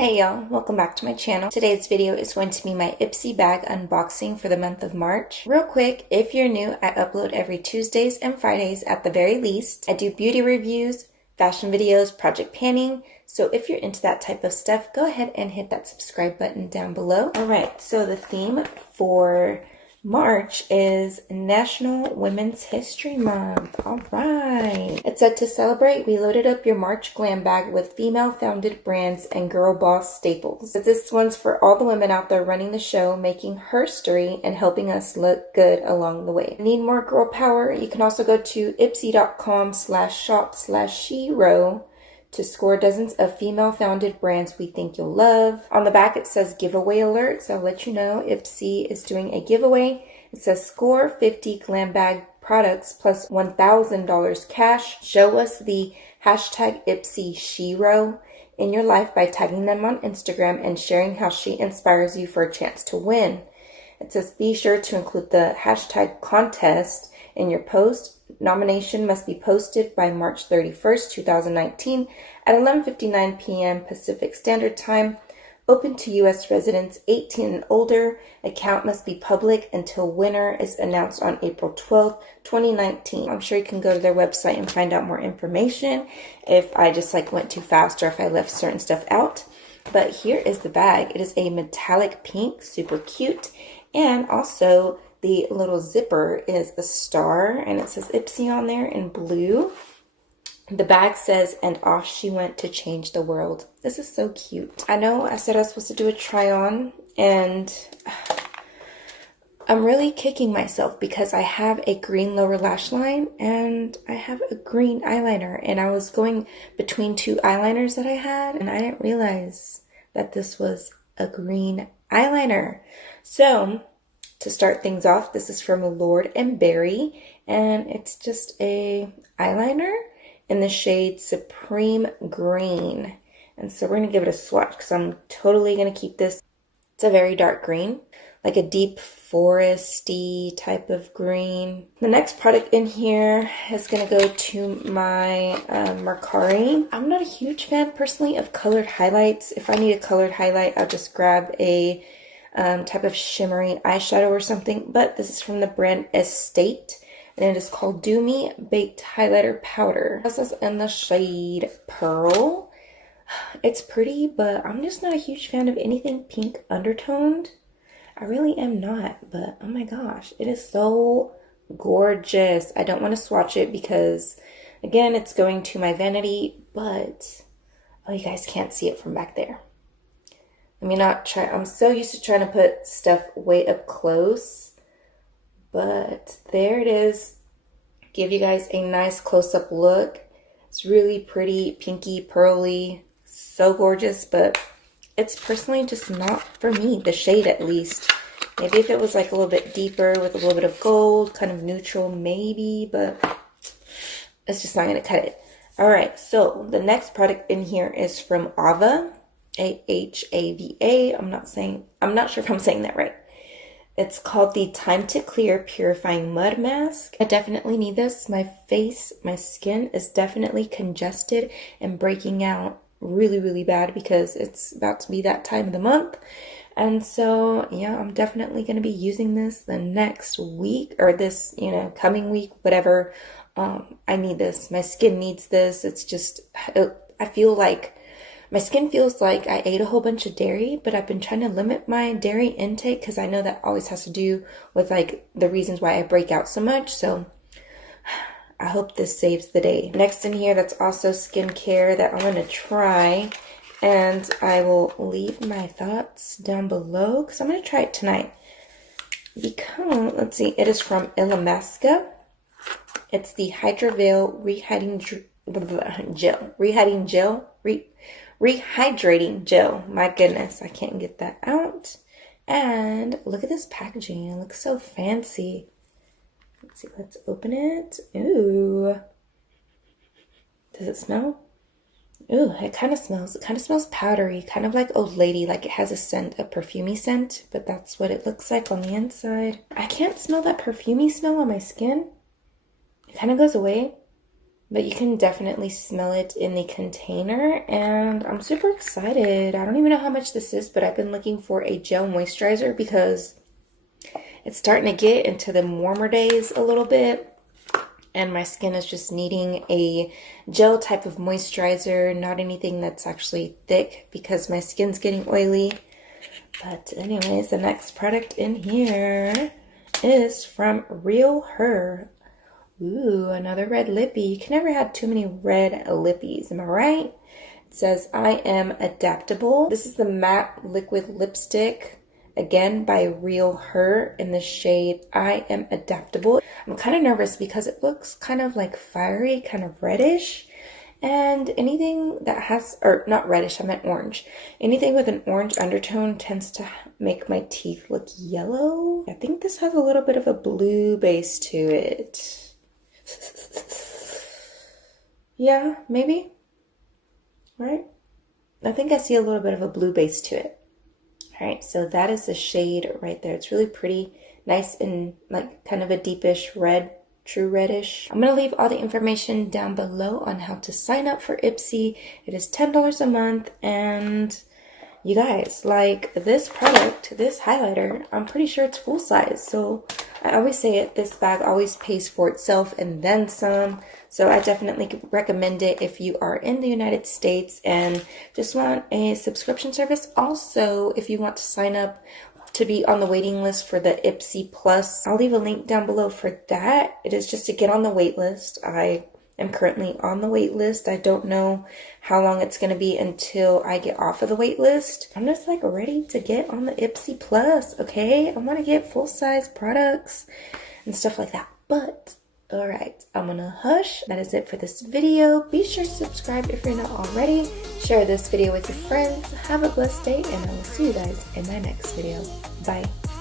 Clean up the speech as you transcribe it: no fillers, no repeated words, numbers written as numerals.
Hey y'all, welcome back to my channel. Today's video is going to be my Ipsy bag unboxing for the month of March. Real quick, if you're new, I upload every Tuesdays and Fridays at the very least. I do beauty reviews, fashion videos, project panning. So if you're into that type of stuff, go ahead and hit that subscribe button down below. Alright, so the theme for March is National Women's History Month. Alright. It said to celebrate, we loaded up your March glam bag with female-founded brands and girl boss staples. This one's for all the women out there running the show, making herstory, and helping us look good along the way. Need more girl power? You can also go to ipsy.com/shop/shero to score dozens of female-founded brands we think you'll love. On the back it says giveaway alert, so I'll let you know Ipsy is doing a giveaway. It says score 50 glam bag products plus $1,000 cash. Show us the hashtag #IpsyShero in your life by tagging them on Instagram and sharing how she inspires you for a chance to win. It says be sure to include the hashtag contest in your post. Nomination must be posted by March 31st, 2019 at 11:59 p.m. Pacific Standard Time. Open to U.S. residents 18 and older. Account must be public until winner is announced on April 12th, 2019. I'm sure you can go to their website and find out more information if I just went too fast or if I left certain stuff out. But here is the bag. It is a metallic pink, super cute, and also the little zipper is a star, and it says Ipsy on there in blue. The bag says, and off she went to change the world. This is so cute. I know I said I was supposed to do a try on, and I'm really kicking myself because I have a green lower lash line and I have a green eyeliner, and I was going between two eyeliners that I had, and I didn't realize that this was a green eyeliner. So to start things off, this is from Lord & Berry, and it's just a eyeliner in the shade Supreme Green. And so we're going to give it a swatch because I'm totally going to keep this. It's a very dark green, like a deep foresty type of green. The next product in here is going to go to my Mercari. I'm not a huge fan personally of colored highlights. If I need a colored highlight, I'll just grab a type of shimmery eyeshadow or something, but this is from the brand Estate, and it is called Do Me Baked Highlighter Powder. This is in the shade Pearl. It's pretty, but I'm just not a huge fan of anything pink undertoned. I really am not, but oh my gosh, it is so gorgeous. I don't want to swatch it because, again, it's going to my vanity, but oh, you guys can't see it from back there. Let me not try. I'm so used to trying to put stuff way up close, but there it is. Give you guys a nice close-up look. It's really pretty, pinky, pearly, so gorgeous, but it's personally just not for me, the shade at least. Maybe if it was like a little bit deeper with a little bit of gold, kind of neutral, maybe, but it's just not going to cut it. All right, so the next product in here is from Ava. AHAVA. I'm not sure if I'm saying that right. It's called the Time to Clear Purifying Mud Mask. I definitely need this. My skin is definitely congested and breaking out really, really bad because it's about to be that time of the month. And so, yeah, I'm definitely going to be using this the next week or this, coming week, whatever. I need this. My skin needs this. It's just, I feel like my skin feels like I ate a whole bunch of dairy, but I've been trying to limit my dairy intake because I know that always has to do with the reasons why I break out so much. So I hope this saves the day. Next in here, that's also skincare that I'm going to try, and I will leave my thoughts down below because I'm going to try it tonight. Because, let's see, it is from Illamasqua. It's the Hydra Veil Rehydrating gel. My goodness, I can't get that out. And look at this packaging. It looks so fancy. Let's see, let's open it. Ooh. Does it smell? Ooh, it kind of smells powdery, kind of like Old Lady, like it has a scent, a perfumey scent, but that's what it looks like on the inside. I can't smell that perfumey smell on my skin. It kind of goes away. but you can definitely smell it in the container, and I'm super excited. I don't even know how much this is, but I've been looking for a gel moisturizer because it's starting to get into the warmer days a little bit, and my skin is just needing a gel type of moisturizer, not anything that's actually thick because my skin's getting oily. But anyways, the next product in here is from Real Her. Ooh, another red lippy. You can never have too many red lippies, am I right? It says, I am adaptable. This is the matte liquid lipstick, again by Real Her, in the shade I Am Adaptable. I'm kind of nervous because it looks kind of like fiery, kind of reddish. And anything that has, or not reddish, I meant orange. Anything with an orange undertone tends to make my teeth look yellow. I think this has a little bit of a blue base to it. Yeah, maybe. Right? I think I see a little bit of a blue base to it. All right, so that is the shade right there. It's really pretty, nice and like kind of a deepish red, true reddish. I'm going to leave all the information down below on how to sign up for Ipsy. It is $10 a month, and you guys, like this product, this highlighter, I'm pretty sure it's full size. So I always say it, this bag always pays for itself and then some. So I definitely recommend it if you are in the United States and just want a subscription service. Also, if you want to sign up to be on the waiting list for the Ipsy Plus, I'll leave a link down below for that. It is just to get on the wait list. I am currently on the wait list. I don't know how long it's going to be until I get off of the wait list. I'm just like ready to get on the Ipsy Plus, okay? I want to get full-size products and stuff like that. But all right, I'm gonna hush. That is it for this video. Be sure to subscribe if you're not already. Share this video with your friends. Have a blessed day, and I will see you guys in my next video. Bye.